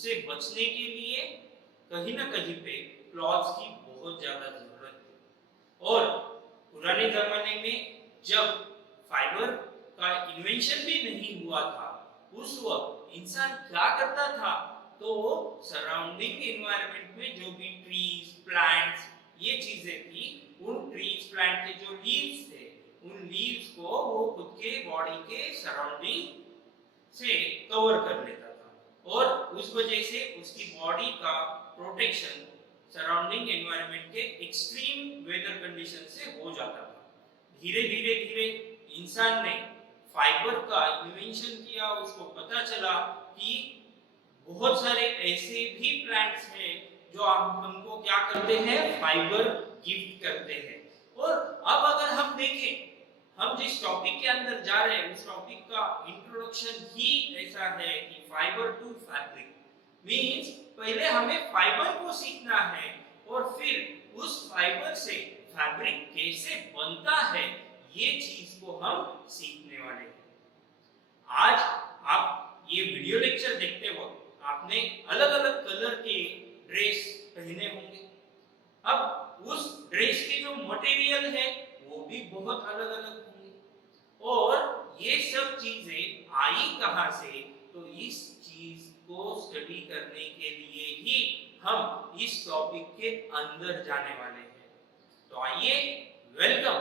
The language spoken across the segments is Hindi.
उससे बचने के लिए कहीं ना कहीं पे क्लॉथ्स की बहुत ज्यादा जरूरत थी। और पुराने जमाने में जब फाइबर का इन्वेंशन भी नहीं हुआ था, उस वक्त इंसान क्या करता था, तो सराउंडिंग एनवायरनमेंट में जो भी ट्रीज प्लांट्स ये चीजें थी, उन ट्रीज प्लांट के जो लीव्स थे, उन लीव्स को वो खुद के बॉडी के सराउंडिंग से कवर कर लेता था और उस वजह से उसकी बॉडी का प्रोटेक्शन सराउंडिंग एनवायरनमेंट के एक्सट्रीम वेदर कंडीशन से हो जाता था। धीरे धीरे धीरे इंसान ने फाइबर का इन्वेंशन किया, उसको पता चला कि बहुत सारे ऐसे भी प्लांट्स हैं जो हमको क्या करते हैं, फाइबर गिफ्ट करते हैं। और अब अगर हम देखें, हम जिस टॉपिक के अंदर जा रहे हैं उस टॉपिक का इंट्रोडक्शन ही ऐसा है कि फाइबर टू फैब्रिक मींस पहले हमें फाइबर को सीखना है और फिर उस फाइबर से फैब्रिक कैसे बनता है ये चीज को हम सीखने वाले हैं। आज आप ये वीडियो लेक्चर देखते वक्त आपने अलग अलग कलर के ड्रेस पहने होंगे। अब उस ड्रेस के जो मटेरियल है वो भी बहुत अलग अलग होंगे और ये सब चीजें आई कहां से, तो इस चीज को स्टडी करने के लिए ही हम इस टॉपिक के अंदर जाने वाले हैं। तो आइए, welcome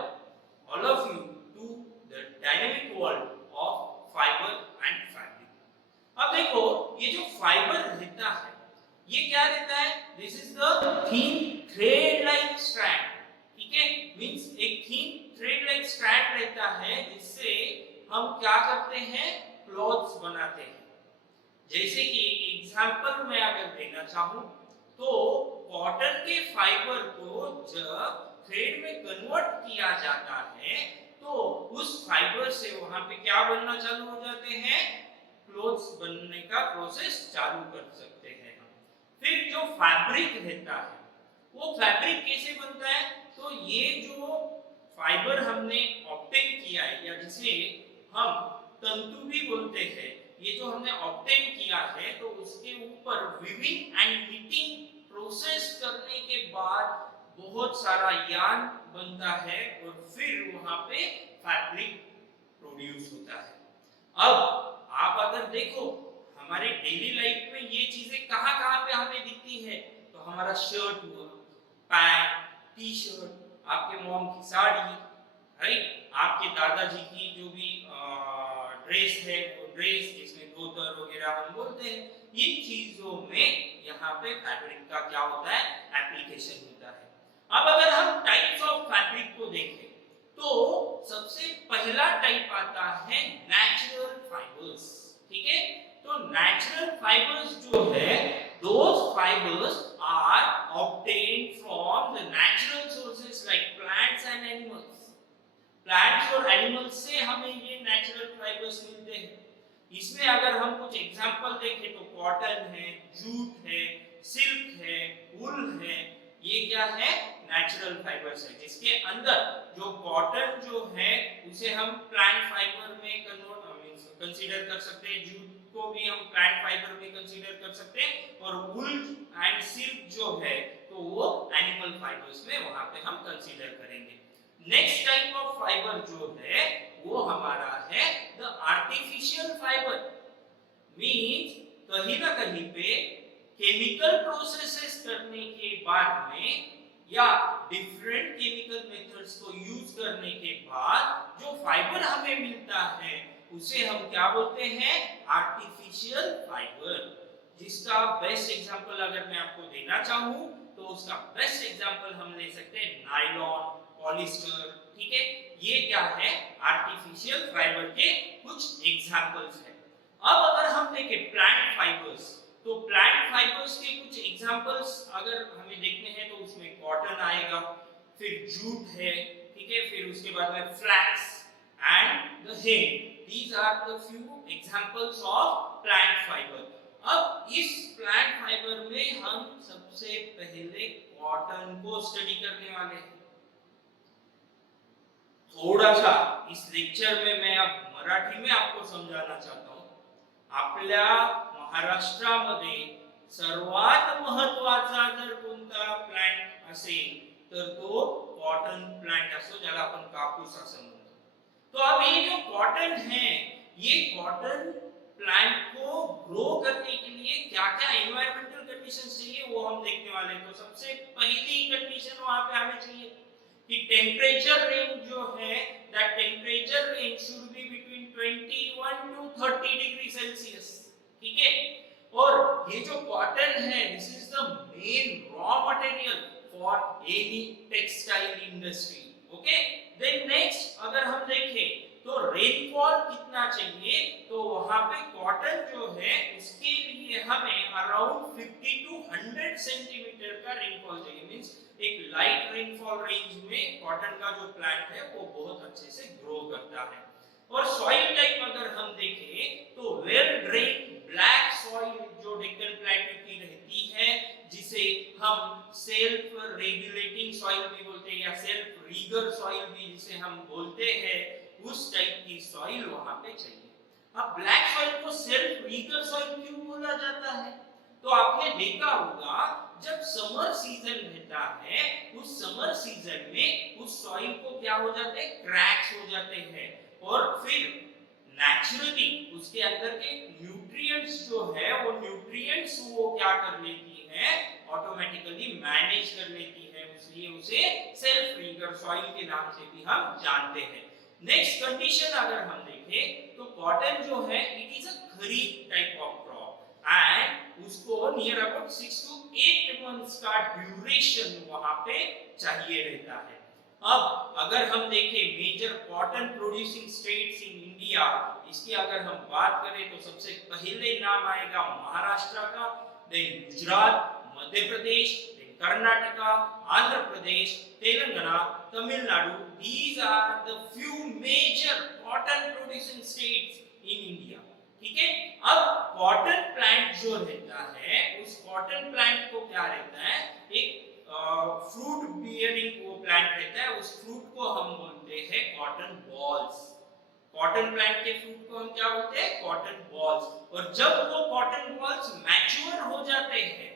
all of you to the dynamic world of fibre and fabric. अब देखो, ये जो फाइबर रहता है ये क्या रहता है, this is the thin thread like strand, ठीक है, मींस एक थिन थ्रेड लाइक स्ट्रैंड रहता है जिससे हम क्या करते हैं, क्लॉथ्स बनाते हैं। जैसे कि एक एग्जांपल मैं अगर देना चाहूं तो कॉटन के फाइबर को जब थ्रेड में कन्वर्ट किया जाता है तो उस फाइबर से वहां पे क्या बनना चालू हो जाते हैं, क्लोथ्स बनने का प्रोसेस चालू कर सकते हैं हम। फिर जो फैब्रिक रहता है वो फैब्रिक कैसे बनता है, तो ये जो फाइबर हमने ऑब्टेन किया है या जिसे हम तंतु भी बोलते हैं, ये जो हमने ऑब्टेन किया है तो उसके ऊपर वीविंग एंड नीटिंग प्रोसेस करने के बाद बहुत सारा यार्न बनता है और फिर वहां पे फैब्रिक प्रोड्यूस होता है। अब आप अगर देखो हमारे डेली लाइफ में ये चीजें कहां-कहां पे हमें दिखती है, तो हमारा शर्ट हुआ, पैंट, टी शर्ट, आपके मॉम की साड़ी, राइट, आपके दादाजी की जो भी ड्रेस है वो ड्रेस जिसमें धोतर वगैरह हम बोलते हैं, इन चीजों में यहाँ पे फैब्रिक का क्या होता है, एप्लीकेशन होता है। अब अगर हम टाइप्स ऑफ फैब्रिक को देखें तो सबसे पहला टाइप आता है नेचुरल फाइबर्स, ठीक है। तो नेचुरल फाइबर्स जो है, those fibers are obtained from the natural sources like plants and animals. Plants और एनिमल्स से हमें ये नेचुरल फाइबर्स मिलते हैं। इसमें अगर हम कुछ एग्जांपल देखें तो कॉटन है, जूट है, सिल्क है, वूल है, ये क्या है, नेचुरल फाइबर्स है। जिसके अंदर जो कॉटन जो है उसे हम प्लांट फाइबर में कंसीडर कर सकते हैं, जूट को भी हम प्लांट फाइबर में कंसीडर कर सकते हैं और वूल एंड सिल्क जो है तो वो एनिमल फाइबर्स में वहां पे हम कंसीडर करेंगे। नेक्स्ट टाइप ऑफ फाइबर जो है वो हमारा है द आर्टिफिशियल फाइबर, मींस कहीं ना कहीं पे केमिकल प्रोसेसेस करने के बाद में या डिफरेंट केमिकल मेथड्स को यूज करने के बाद जो फाइबर हमें मिलता है उसे हम क्या बोलते हैं, आर्टिफिशियल फाइबर। जिसका बेस्ट एग्जांपल अगर मैं आपको देना चाहूं तो उसका बेस्ट एग्जांपल हम ले सकते हैं नायलॉन, पॉलिस्टर, ठीक है, ये क्या है, आर्टिफिशियल फाइबर के कुछ एग्जांपल्स हैं। अब अगर हम देखें प्लांट फाइबर्स, तो प्लांट फाइबर्स के कुछ एग्जांपल्स अगर हमें देखने हैं तो उसमें कॉटन आएगा, फिर जूट है, ठीक है, फिर उसके बाद में flax and the hemp. These are the few examples of plant fiber. अब इस प्लांट फाइबर में हम सबसे पहले कॉटन को स्टडी करने वाले हैं। थोड़ा सा इस लेक्चर में मैं अब मराठी में आपको समजायला चाहता हूं। आपल्या महाराष्ट्रामध्ये सर्वात महत्वाचा जर कोणता प्लांट असेल तर तो कॉटन प्लांट असतो, ज्याला आपण कापूस असं म्हणतो. तो अब ये जो कॉटन है, ये कॉटन प्लांट को ग्रो करने के लिए क्या-क्या एनवायरमेंटल कंडीशंस चाहिए वो हम देखने वाले हैं. तो सबसे पहली कंडीशन वहां पे हमें चाहिए कि टेम्परेचर रेंज जो है, that temperature range should be between 21 to 30 degree Celsius. ठीक है. और ये जो कॉटन है, this is the main raw material for any textile industry. Okay. Then next अगर हम देखें तो रेनफॉल कितना चाहिए, तो वहां पे कॉटन जो है उसके लिए हमें अराउंड 50 टू 100 सेंटीमीटर का रेनफॉल चाहिए. मींस एक लाइट रेनफॉल रेंज में कॉटन का जो प्लांट है वो बहुत अच्छे से ग्रो करता है. और सॉइल टाइप अगर हम देखें तो वेल ड्रेन ब्लैक सॉइल जो डेक्कन प्लेट्यू की रहती है, जिसे हम सेल्फ रेगुलेटिंग सॉइल भी बोलते हैं या सेल्फ रीगर सॉइल भी जिसे हम बोलते हैं, उस टाइप की सॉइल वहां पे चाहिए. अब ब्लैक सॉइल को सेल्फ रीगर सॉइल क्यों बोला जाता है? तो आपने देखा होगा जब समर सीजन रहता है, उस समर सीजन में उस सॉइल को क्या हो जाते हैं, क्रैक्स हो जाते हैं, और फिर नेचुरली उसके अंदर के न्यूट्रिएंट्स जो है वो न्यूट्रिएंट्स वो क्या कर लेती है, ऑटोमेटिकली मैनेज कर लेती है. इसलिए उसे सेल्फ रीगर सॉइल के नाम से भी हम जानते हैं. नेक्स्ट कंडीशन अगर हम देखें तो कॉटन जो है it is a kharif type of crop and उसको नियर अबाउट 6 टू 8 मंथ्स का ड्यूरेशन वहां पे चाहिए रहता है. अब अगर हम देखें major cotton producing states in India, इसकी अगर हम बात करें तो सबसे पहले नाम आएगा महाराष्ट्र का, then Gujarat, Madhya Pradesh, Karnataka, Andhra Pradesh, Telangana, Tamil Nadu. These are the few major cotton producing states in India. ठीक है. अब कॉटन प्लांट जो रहता है, उस कॉटन प्लांट को क्या रहता है, एक फ्रूट बियरिंग वो प्लांट रहता है. उस फ्रूट को हम बोलते हैं कॉटन बॉल्स. कॉटन प्लांट के फ्रूट को हम क्या बोलते हैं, कॉटन बॉल्स. और जब वो कॉटन बॉल्स मैच्योर हो जाते हैं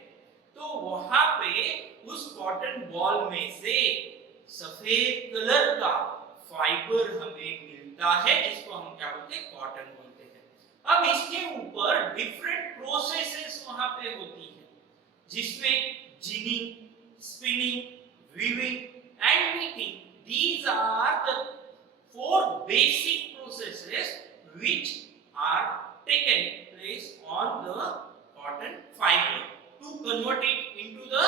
तो वहां पे उस कॉटन बॉल में से सफेद कलर का फाइबर हमें मिलता है, जिसको हम क्या बोलते हैं, कॉटन बोलते हैं. अब इसके ऊपर डिफरेंट प्रोसेसेस वहां पे होती है, जिसमें ginning, spinning, weaving and knitting. These are the four basic processes which are taken place on the cotton fiber to convert it into the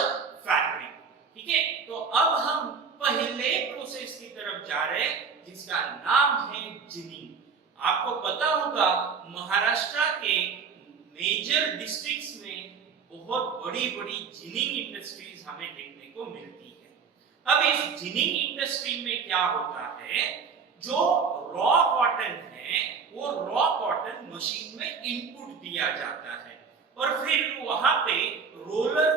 fabric. ठीक है. तो अब हम पहले प्रोसेस की तरफ जा रहे हैं जिसका नाम है जिनिंग. आपको पता होगा महाराष्ट्र के मेजर डिस्ट्रिक्ट्स में बहुत बड़ी-बड़ी जिनिंग इंडस्ट्रीज हमें देखने को मिलती है. अब इस जिनिंग इंडस्ट्री में क्या होता है, जो रॉ कॉटन है वो रॉ कॉटन मशीन में इनपुट दिया जाता है और फिर वहां पे रोलर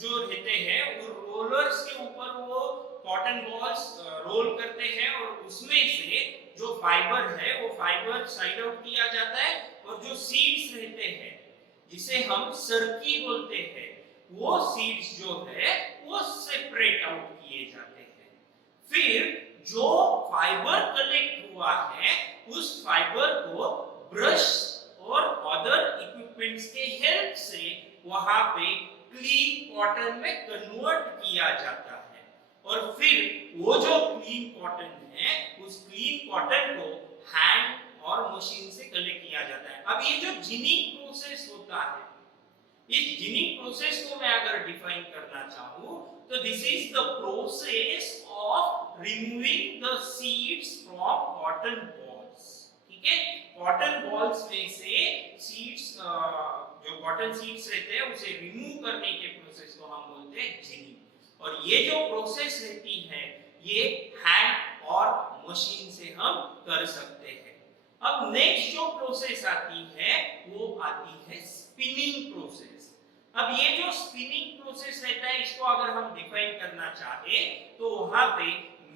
जो रहते हैं, वो रोलर्स के ऊपर वो कॉटन बॉल्स रोल करते हैं और उसमें से जो फाइबर है वो फाइबर साइड आउट किया जाता है और जो सीड्स रहते हैं जिसे हम सरकी बोलते हैं, वो सीड्स जो है वो सेपरेट आउट किए जाते हैं. फिर जो फाइबर कलेक्ट हुआ है उस फाइबर को ब्रश और अदर इक्विपमेंट्स के हेल्प से वहां पे क्लीन कॉटन में कन्वर्ट किया जाता है और फिर वो जो क्लीन कॉटन है उस क्लीन कॉटन को हैंड और मशीन से कलेक्ट किया जाता है. अब ये जो जिनिंग प्रोसेस होता है, इस जिनिंग प्रोसेस को मैं अगर डिफाइन करना चाहूं तो this is the process of removing the seeds from cotton balls. ठीक है. कॉटन बॉल्स में से सीड्स, जो कॉटन सीड्स रहते हैं उसे रिमूव करने के प्रोसेस को हम बोलते हैं जिनिंग. और ये जो प्रोसेस रहती है ये हैंड और मशीन से हम कर सकते हैं. अब नेक्स्ट जो प्रोसेस आती है वो आती है स्पिनिंग प्रोसेस. अब ये जो स्पिनिंग प्रोसेस रहता है इसको अगर हम डिफाइन करना चाहे तो वहां पे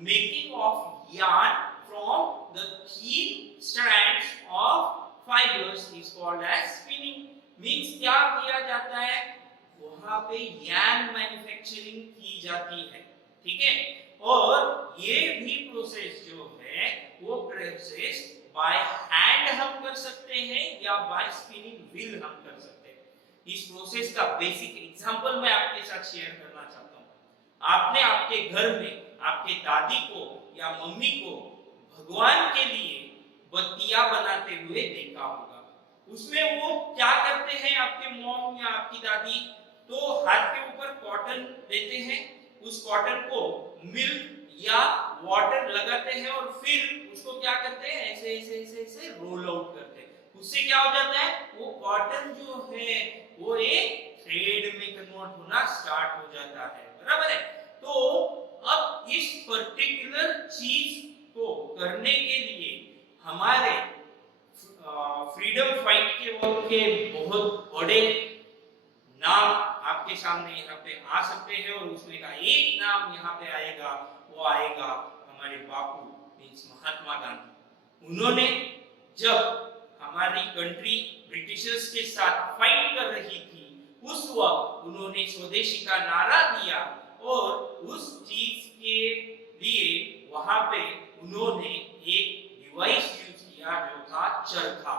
making of yarn from the thin strands of fibers is called as spinning. Means क्या किया जाता है, ये भी प्रोसेस जो है वो प्रोसेस बाय हैंड हम कर सकते हैं या बाय स्पिनिंग व्हील हम कर सकते हैं। इस प्रोसेस का बेसिक एग्जांपल मैं आपके साथ शेयर करना चाहता हूँ। आपने आपके घर में आपके दादी को या मम्मी को भगवान के लिए बत्तियां बनाते हुए देखा होगा। उसमें वो क्या करते हैं आपके मॉम या आपकी दादी, तो हाथ के ऊपर कॉटन देते हैं, उस कॉटन को मिल्क या वाटर लगाते हैं और फिर उसको क्या करते हैं, ऐसे ऐसे ऐसे ऐसे रोल आउट करते हैं। उससे क्या हो जाता है, वो कॉटन जो है वो एक थ्रेड में कन्वर्ट होना स्टार्ट हो जाता है, बराबर है। तो अब इस पर्टिकुलर चीज को करने के लिए हमारे फ्रीडम फाइट के वक्त के बहुत बड़े नाम आपके सामने यहाँ पे आ सकते हैं और उसमें का एक नाम यहाँ पे आएगा, वो आएगा हमारे बापू मींस महात्मा गांधी। उन्होंने जब हमारी कंट्री ब्रिटिशर्स के साथ फाइट कर रही थी, उस वक्त उन्होंने स्वदेशी का नारा दिया और उस चीज के लिए वहां पे उन्होंने एक डिवाइस यूज किया जो था चरखा।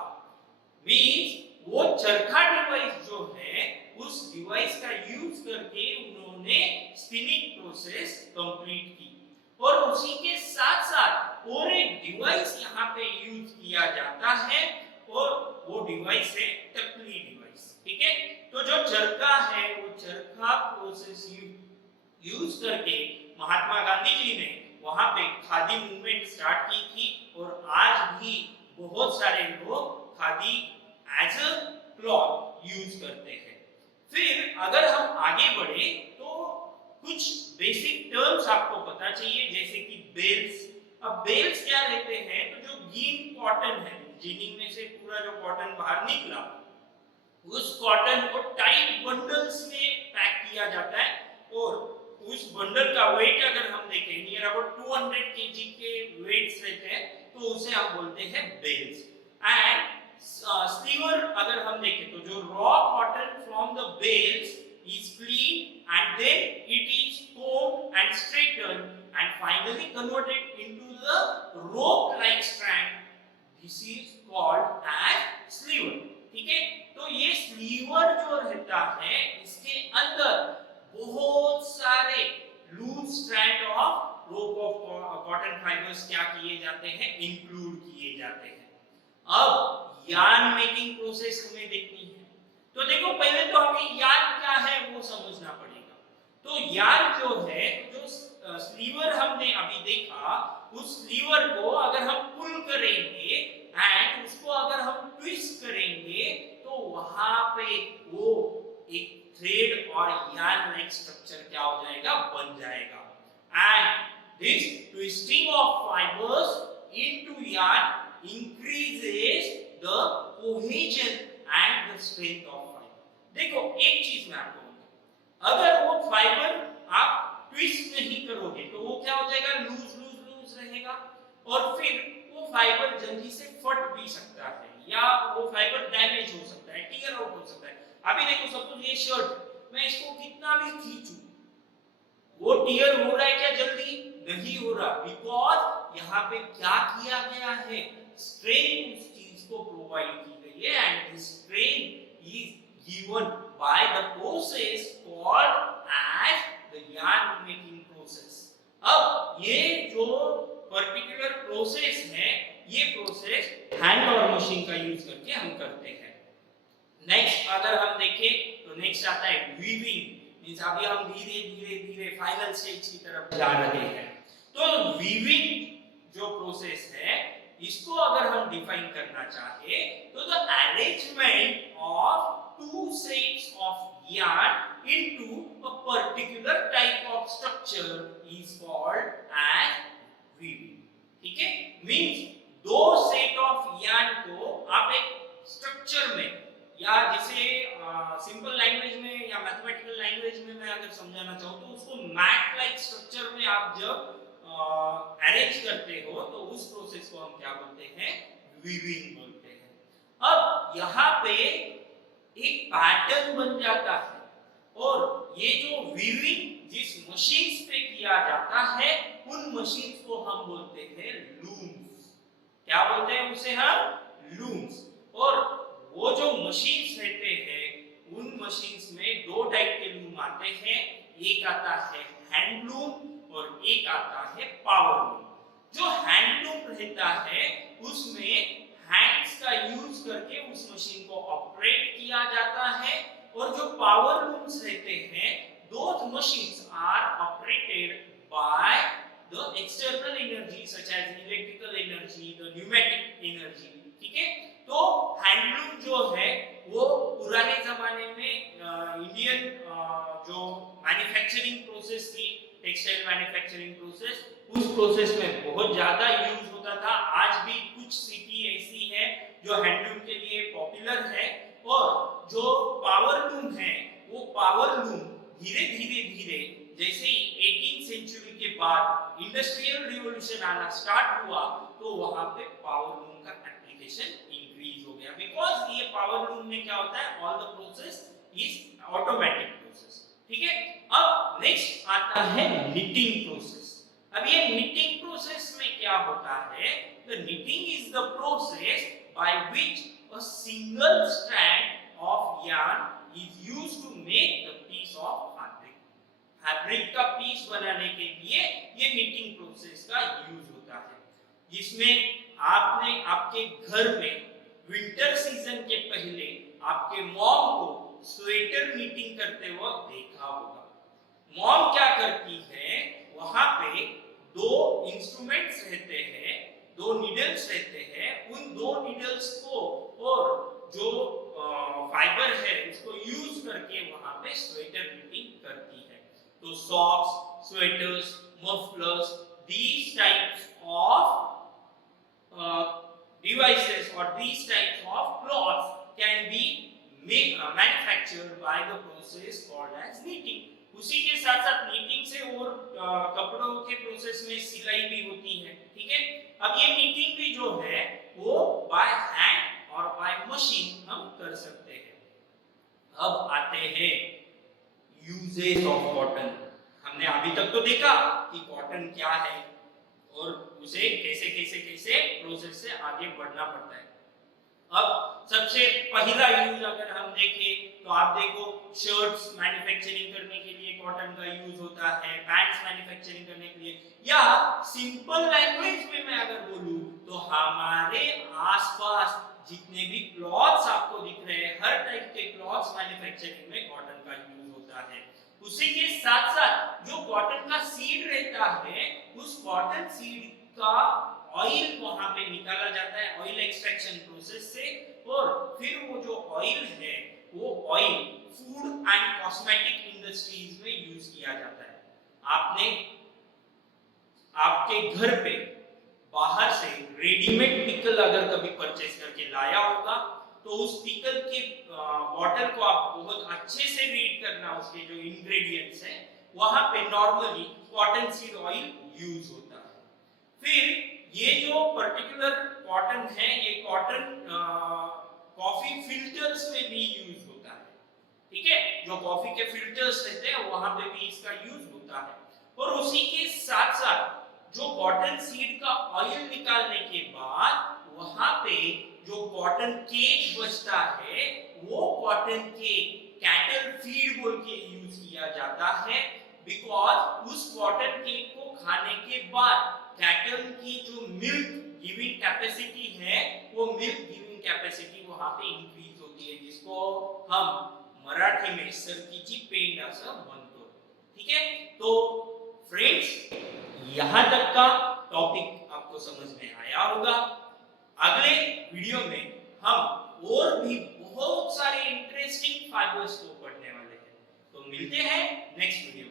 मींस वो चरखा डिवाइस जो है, उस डिवाइस का यूज करके उन्होंने स्पिनिंग प्रोसेस कंप्लीट की। और उसी के साथ साथ और एक डिवाइस यहाँ पे यूज किया जाता है और वो डिवाइस है टकली डिवाइस, ठीक है। तो जो चरखा है वो चरखा प्रोसेस यूज करके महात्मा गांधी जी ने वहां पे खादी मूवमेंट स्टार्ट की थी और आज भी बहुत सारे लोग khadi as a cloth use करते हैं। फिर अगर हम आगे बढ़े तो कुछ बेसिक टर्म्स आपको पता चाहिए, जैसे कि बेल्स। अब बेल्स क्या रहते हैं, तो जो गीन कॉटन है, जिनिंग में से पूरा जो कॉटन बाहर निकला, उस कॉटन को टाइट बंडल्स में पैक किया जाता है और उस बंडल का वेट अगर हम देखें नियर अबाउट 200 केजी के वेट्स रहते हैं, तो उसे हम बोलते हैं बेल्स। एंड स्लीवर अगर हम देखें तो जो raw cotton from the bales is cleaned and then it is combed and straightened and finally converted into the rope like strand. This is called as sliver, ठीक है। तो ये स्लीवर जो रहता है, इसके अंदर बहुत सारे loose strand of rope of cotton fibres क्या किए जाते हैं, इंक्लूड किए जाते हैं। अब यार्न मेकिंग प्रोसेस हमें देखनी है, तो देखो पहले तो हमें यार्न क्या है वो समझना पड़ेगा। तो यार्न जो है, जो स्लीवर हमने अभी देखा, उस स्लीवर को अगर हम पुल करेंगे एंड उसको अगर हम ट्विस्ट करेंगे तो वहां पे वो एक थ्रेड और यार्न लाइक स्ट्रक्चर क्या हो जाएगा, बन जाएगा। And this twisting of fibres into yarn increases the cohesion and the strength of fibre. देखो एक चीज मैं आपको बताऊं, अगर वो फाइबर आप ट्विस्ट नहीं करोगे तो वो क्या हो जाएगा, लूज लूज लूज रहेगा और फिर वो फाइबर जल्दी से फट भी सकता है या वो फाइबर डैमेज हो सकता है, टियर आउट हो सकता है। अभी देखो सपोज ये शर्ट मैं इसको कितना भी खींचूं, वो टियर हो रहा है क्या, जल्दी नहीं हो रहा, बिकॉज यहाँ पे क्या किया गया है, स्ट्रेन उस चीज को प्रोवाइड की गई है and this strain is given by the process called as the yarn making process. अब ये जो पर्टिकुलर प्रोसेस है, ये प्रोसेस हैंड और मशीन का यूज करके हम करते हैं। नेक्स्ट अगर हम देखें तो नेक्स्ट आता है वीविंग। मींस अभी हम धीरे धीरे धीरे फाइनल स्टेज की तरफ जा रहे हैं। तो वीविंग जो प्रोसेस है, इसको अगर हम डिफाइन करना चाहे तो the arrangement of two sets of yarn into a particular type of structure is called as weaving, ठीक है। मींस दो सेट ऑफ yarn को आप एक स्ट्रक्चर में, या जिसे सिंपल लैंग्वेज में या मैथमेटिकल लैंग्वेज में मैं अगर समझाना चाहूँ तो उसको मैट लाइक स्ट्रक्चर में आप जब अरेंज करते हो तो उस प्रोसेस को हम क्या बोलते हैं, वीविंग बोलते हैं। अब यहाँ पे एक पैटर्न बन जाता है और ये जो वीविंग जिस मशीन्स पे किया जाता है उन मशीन्स को हम बोलते हैं लूम्स। क्या बोलते हैं उसे हम? लूम्स। और वो जो मशीन्स रहते हैं उन मशीन्स में दो टाइप के लूम आते हैं, एक आता है हैंड लूम और एक आता है पावर लूम। जो हैंड लूम रहता है उसमें हैंड्स का यूज करके उस मशीन को ऑपरेट किया जाता है, और जो पावर लूम्स रहते हैं those machines are operated by the external energy such as electrical energy, the pneumatic energy। ठीक है, तो हैंडलूम जो है वो पुराने जमाने में इंडियन जो मैन्युफैक्चरिंग प्रोसेस थी, टेक्सटाइल मैन्युफैक्चरिंग प्रोसेस, उस प्रोसेस में बहुत ज्यादा यूज होता था। आज भी कुछ सिटी ऐसी है जो हैंडलूम के लिए पॉपुलर है, और जो पावर लूम है वो पावर लूम धीरे धीरे धीरे जैसे ही 18th सेंचुरी के बाद इंडस्ट्रियल रिवॉल्यूशन आना स्टार्ट हुआ तो वहां पे पावर लूम का एप्लीकेशन इंक्रीज हो गया, बिकॉज ये पावर लूम में क्या होता है, all the process is automatic process. ठीक है, अब नेक्स्ट आता है निटिंग प्रोसेस। अब ये निटिंग प्रोसेस में क्या होता है, the knitting is the process by which a single strand of yarn is used to make the piece of fabric। Fabric का पीस बनाने के लिए ये निटिंग प्रोसेस का यूज होता है, जिसमें आपने आपके घर में विंटर सीजन के पहले आपके मॉम को स्वेटर नीटिंग करते वक्त देखा होगा। मॉम क्या करती है, वहां पे दो इंस्ट्रूमेंट्स रहते हैं, दो नीडल्स रहते हैं, उन दो नीडल्स को और जो फाइबर है उसको यूज करके वहां पे स्वेटर नीटिंग करती है। तो socks, sweaters, mufflers, these types of devices or these types of cloths can be manufactured by the process called as knitting। उसी के साथ साथ नीटिंग से और कपड़ों के प्रोसेस में सिलाई भी होती है। ठीक है, अब ये नीटिंग भी जो है वो बाय हैंड और बाय मशीन हम कर सकते हैं। अब आते हैं यूजेस ऑफ कॉटन। हमने अभी तक तो देखा कि कॉटन क्या है और उसे कैसे कैसे कैसे प्रोसेस से आगे बढ़ना पड़ता है। अब सबसे पहला यूज अगर हम देखें तो आप देखो शर्ट्स मैन्युफैक्चरिंग करने के लिए कॉटन का यूज होता है, पैंट्स मैन्युफैक्चरिंग करने के लिए, या सिंपल लैंग्वेज में मैं अगर बोलूं तो हमारे आसपास जितने भी क्लॉथ्स आपको दिख रहे हैं हर टाइप के क्लॉथ्स मैन्युफैक्चरिंग में कॉटन का यूज होता है। उसी के साथ साथ जो कॉटन का सीड रहता है उस कॉटन सीड का ऑयल वहां पे निकाला जाता है ऑयल एक्सट्रैक्शन प्रोसेस से, और फिर वो जो ऑयल है वो oil food and cosmetic industries में यूज किया जाता है। आपने आपके घर पे बाहर से रेडीमेड पिकल अगर कभी परचेस करके लाया होगा तो उस पिकल के बॉटल को आप बहुत अच्छे से रीड करना, उसके जो इंग्रेडिएंट्स हैं वहां पे normally cotton seed oil use होता है। फिर ये जो पर्टिकुलर कॉटन है ये कॉटन कॉफी फिल्टर्स में भी यूज होता है। ठीक है, जो कॉफी के फिल्टर्स रहते हैं वहां पे भी इसका यूज होता है। और उसी के साथ साथ जो कॉटन सीड का ऑयल निकालने के बाद वहां पे जो कॉटन केक बचता है वो कॉटन केक कैटल फीड बोल के यूज किया जाता है, बिकॉज उस कॉटन केक को खाने के बाद कैटल की जो मिल्क गिविंग कैपेसिटी है वो मिल्क गिविंग कैपेसिटी वहां पे इंक्रीज होती है, जिसको हम मराठी में सरकीची पेंड असं म्हणतो। ठीक है, तो फ्रेंड्स यहां तक का टॉपिक आपको समझ में आया होगा। अगले वीडियो में हम और भी बहुत सारे इंटरेस्टिंग फाइबर्स को पढ़ने वाले हैं, तो मिलते हैं नेक्स्ट वीडियो।